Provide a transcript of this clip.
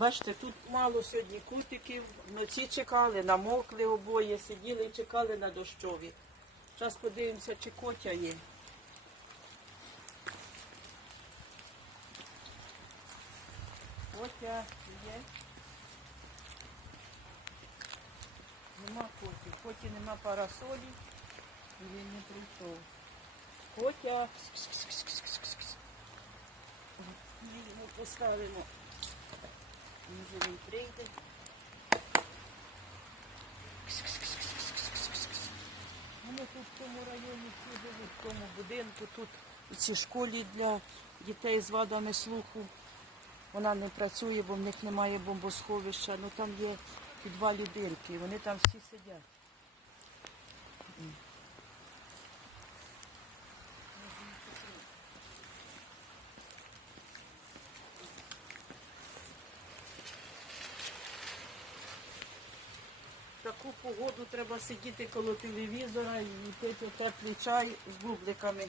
Бачите, тут мало сьогодні кутиків. Ми всі чекали, намокли обоє, сиділи і чекали на дощові. Зараз подивимося, чи котя є. Котя є. Нема коті. Коті нема парасолі. І він не прийшов. Котя. Ми йому поставимо. Може він прийде. Вони тут в цьому районі всі живуть, в цьому будинку, тут у цій школі для дітей з вадами слуху. Вона не працює, бо в них немає бомбосховища. Ну там є два людинки, і вони там всі сидять. В таку погоду треба сидіти коло телевізора і пити теплий чай з бубликами.